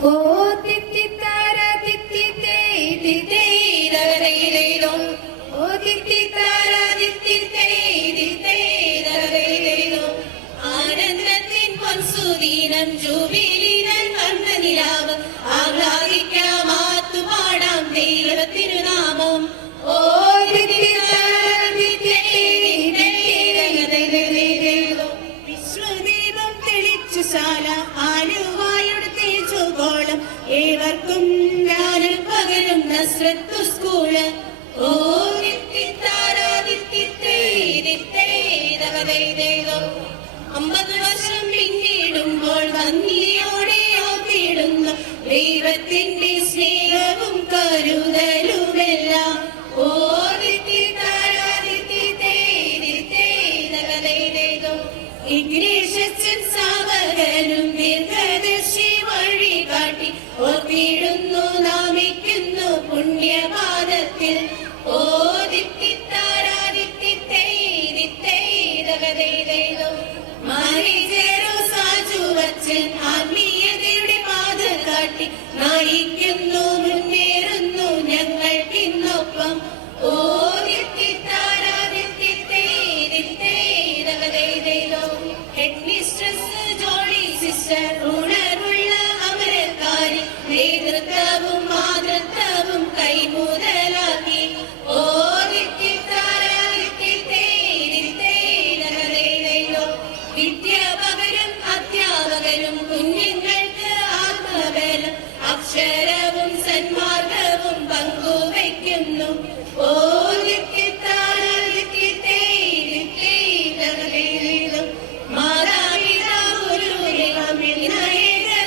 ഓ തിത്തി താര തിത്തി തേ തിത്തേ ദരദൈദൈദോ ഓ തിത്തി താര തിത്തി തേ തിത്തേ ദരദൈദൈദോ ആനന്ദത്തിൻ പൊൻസുദീനം ജൂബിലിതൻ വർണ്ണനിലാവ് ആഹ്ലാദിക്കാം ആത്തുപാടാം ദൈവത്തിരുനാമം ഓ തിത്തി താര തിത്തി തേ ദരദൈദൈദോ വിശ്വദീപം തെളിച്ചു ശാല ആലുവായുടെ തേജോഗോളം ഏവർക്കും ഞാനും പകരും നസ്രത്തു സ്കൂള് ഓ ദിത്തിത്താരാദിത്തിത്തേരിത്തേരവതൈതേതോ 50 വർഷം പിന്നിടുമ്പോൾ വന്ദിയോടെ ഓർത്തിടുന്നു ദൈവത്തിന്റെ സ്നേഹവും കരുതലുമെല്ലാം ഓ ദിത്തിത്താരാദിത്തിത്തേരിത്തേരവതൈതേതോ ഇഗ്നേഷ്യൻ സാവകനും ദീർഘദർശി വഴി കാട്ടി ഓർത്തിടുന്നു നാമിക്കുന്നു പുണ്യപാദത്തിൽ ഓ ദിത്തിത്താരാദിത്തിത്തേരിത്തേരവതൈതേതോ മാരിജേരോ സാജുവച്ചൻ ആത്മീയതയുടെ പാത കാട്ടി നയിക്കുന്നു മുന്നേറുന്നു ഞങ്ങൾക്കിന്നൊപ്പം ഓ ദിത്തിത്താരാദിത്തിത്തേരിത്തേരവതൈതേതോ ഹെഡ് മിസ്ട്രസ് ജോളി സിസ്റ്റർ ഉണർവുള്ള അമരക്കാരി നേതൃത്വവും മാതൃത്വവും കൈമുതലാക്കി ഓ ദിത്തിത്താരാദിത്തിത്തേരിത്തേരവതൈതേതോ വിദ്യ പകരും അധ്യാപകരും കുഞ്ഞുങ്ങൾക്ക് ആത്മബലം അക്ഷരവും സന്മാർഗവും പങ്കുവയ്ക്കുന്നു ഓ ദിത്തിത്താരാദിത്തിത്തേരിത്തേരവതൈതേതോ മാതാപിതാഗുരുവിനേക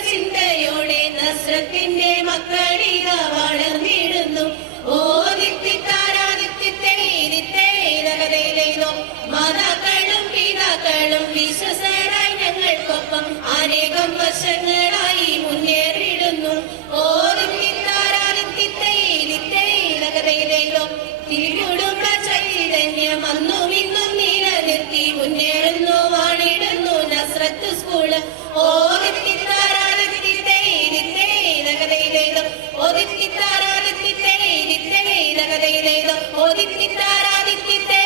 ചിന്തയോടെ നസ്രത്തിന്റെ മക്കളിത വളർന്നിടുന്നു ഓ ദിത്തിത്താരാദിത്തിത്തേരിത്തേരവതൈതേതോ മാതാക്കളും പിതാക്കളും വിശ്വസരായി ഞങ്ങൾക്കൊപ്പം അനേകം വർഷങ്ങളായി മുന്നേറിടുന്നു ഓ ദിത്തിത്താരാദിത്തിത്തേരിത്തേരവതൈതേതോ തിരുകുടുംബ ചൈതന്യം അന്നും ഇന്നും നിലനിർത്തി മുന്നേറുന്നു വാണിടുന്നു നസ്രത്ത് സ്കൂള് ഓ ദിത്തിത്താരാദിത്തിത്തേരിത്തേരവതൈതേതോ ഓ ദിത്തിത്താരാദിത്തിത്തേരിത്തേരവതൈതേതോ ഓ ദിത്തിത്താരാദിത്തിത്തേ